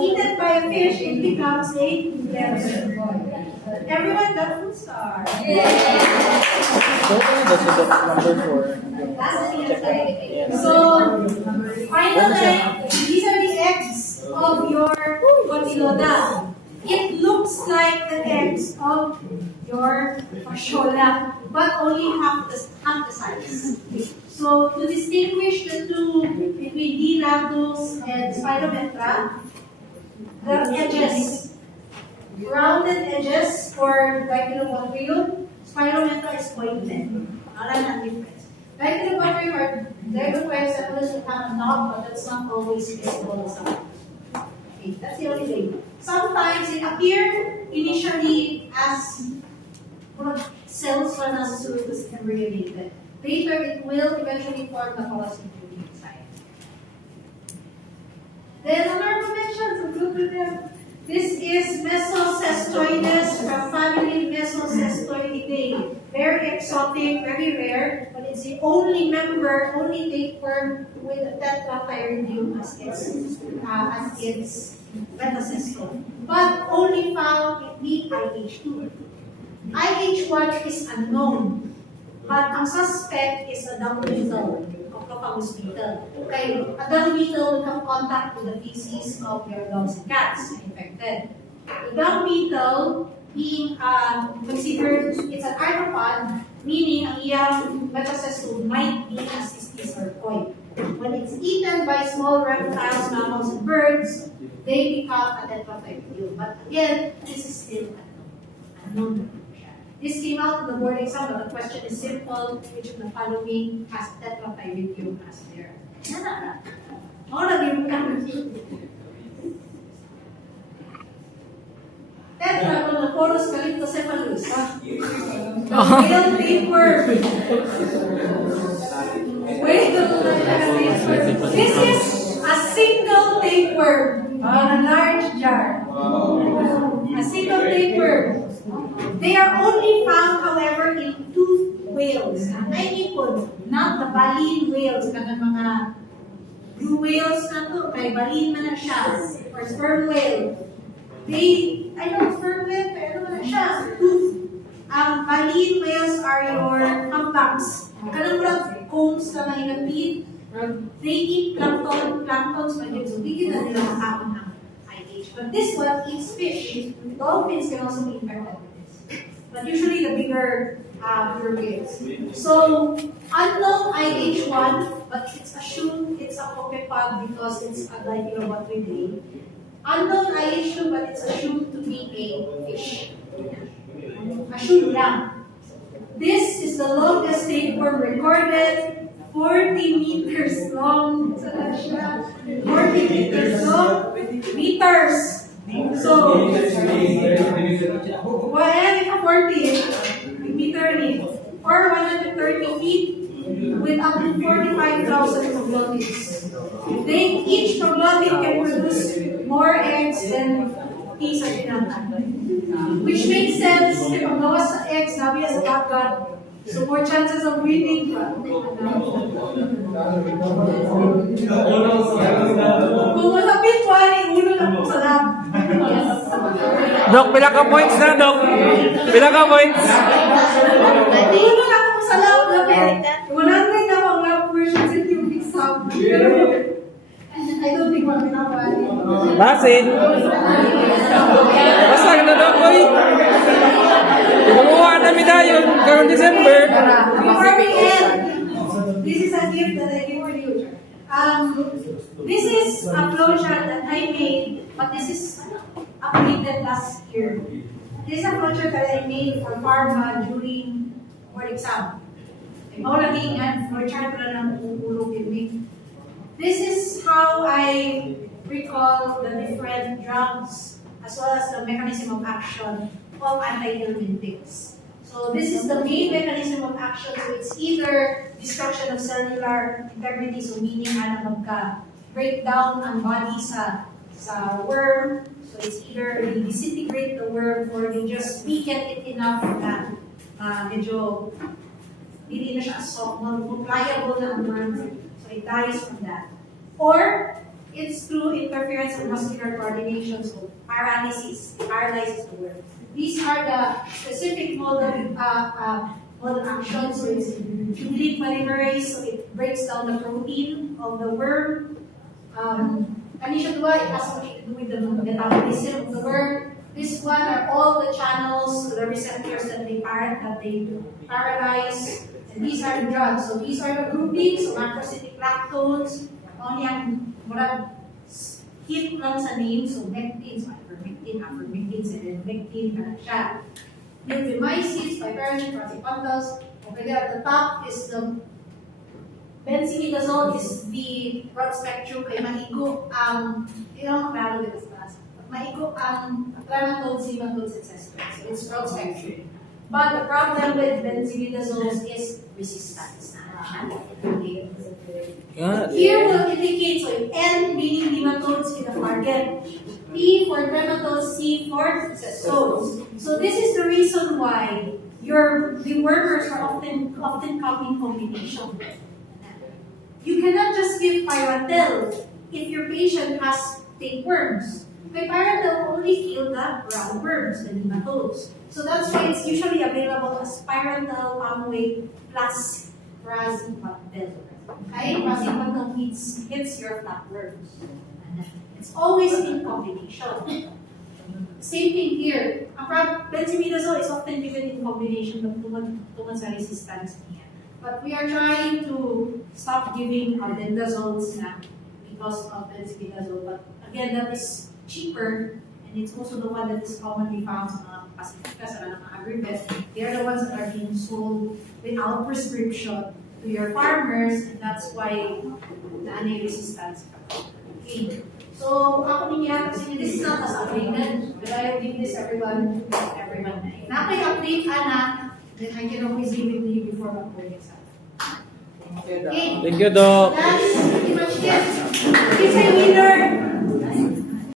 eaten by a fish, it becomes a lobster. Everyone got food star. So, finally, these are the eggs of your cotiloda. It looks like the eggs of your fasciola, but only half the size. So, to distinguish the two between D. labdus and Spirometra, the edges, rounded edges for Diphylobotrium, Spirometra is pointed. Alam ang difference. Diphylobotrium or Diphylobotrium will have a knob, but that's not always visible sa okay, that's the only thing. Sometimes it appears initially as cells na nasusunod as embryonated. Later, it will eventually form the colostrum inside. Then, honorable mentions, so good with them. This is Mesocestoides from family Mesocestoideae. Very exotic, very rare, but it's the only member, only tapeworm with a tetrapyridium as its metacestome. But only found in the IH2. IH1 is unknown. But ang suspect is a dung beetle of Coccus beetle. Okay, a dung beetle will have contact with the feces of your dogs and cats infected. The dung beetle being considered, it's an arthropod, meaning ang iyang metacestome might be a cystis or coil. When it's eaten by small reptiles, mammals, and birds, they become a tetraphyridium. But again, this is still unknown. This came out in the board exam, but the question is simple. Which of the following has tetraphyridium as their? All of you can. Tetraphyrophorus calyptocephalus. Whale tapeworm. This is a single tapeworm in a large jar. A single tapeworm. They are only found, however, in toothed whales. Ay, ipon, not the baleen whales, kanang mga blue whales na to, kay baleen man na siya, or sperm whale. I know sperm whale, pero ano na siya, tooth. Baleen whales are your humpbacks. Kanang mga combs na mahilapit, they eat planktons, so bigyan na nila makakon ng IH. But this one eats fish. Dolphins can also be infected. But usually the bigger whales. So, unknown IH1, but it's assumed it's a copepod because it's a Diphylobotridae. Unknown IH2, but it's assumed to be a fish. Assumed lang. This is the longest tapeworm recorded, 40 meters long. 40 meters long. Meters. So, whatever 40 meter or 130 feet with up to 45,000 troglodytes. Each troglodyte can produce more eggs than peas at pinatan. Which makes sense if ang gawas sa eggs, sabi as a dagat, so more chances of breeding. Kung masapit po, iulo na po sa lab. Dok, pila ka points na, Dok? Pila ka points? Iulo na po sa lab. 100 na po ang lab versions in yung exam. Pero, I don't think we're pinapali. Basin. Basta ka na, Dok, boy. Kumuha na medalyon karong December. Before we end, this is a gift that I give for you. This is a flowchart that I made, but this is updated last year. This is a flowchart that I made for pharma during board exam. Ikaw lagi nga, flowchart na lang uulog din. This is how I recall the different drugs as well as the mechanism of action of anti-helminthics. So this is the main mechanism of action. So it's either destruction of cellular integrity, so meaning break down ang body sa worm. So it's either they disintegrate the worm or they just weaken it enough na medyo hindi na siya soft, pliable na ang worm. So it dies from that. Or it's through interference with muscular coordination, so paralysis, it paralyzes the worm. These are the specific mode of action. So it's to delete polymerase, so it breaks down the protein of the worm. It has something to do with the metabolism of the worm. This one are all the channels, the receptors that they paralyze. And these are the drugs. So these are the groupings, so macrocytic lactones, only ang murag hit lang sa name, so mectins, ivermectin, avermectin, selenmectin, parang siya. Milbemyces, piperacin, praziquantel. Okay, there at the top is the benzimidazole is the broad spectrum kay maigo ang maklaro dito sa taas. Maigo ang nematodes, nematodes, etc. So it's broad spectrum. But the problem with benzimidazole is resistance. Okay. Here will indicate, so N meaning nematodes in the target, P for nematodes, C for cells. So this is the reason why the wormers are often come in combination. You cannot just give Pyrantel if your patient has tapeworms. Pyrantel will only kill the roundworms, the nematodes. So that's why it's usually available as Pyrantel, Amway, plus Praziquantel. Okay? Praziquantel hits your flatworms. It's always in combination. Same thing here. Benzimidazole is often given in combination with tungkol sa resistance niya. But we are trying to stop giving albendazoles na because of benzimidazole. But again, that is cheaper, and it's also the one that is commonly found sa mga Pacifica, sa mga agribet. They are the ones that are being sold without prescription to your farmers, and that's why the resistance. Okay. So, ako niya, kasi this is not as updated, but I will give this everyone. Na may update, Ana, then I can always give it to you before mag-work sa. Okay. Thank you, Doc. That's pretty much it. It's a winner.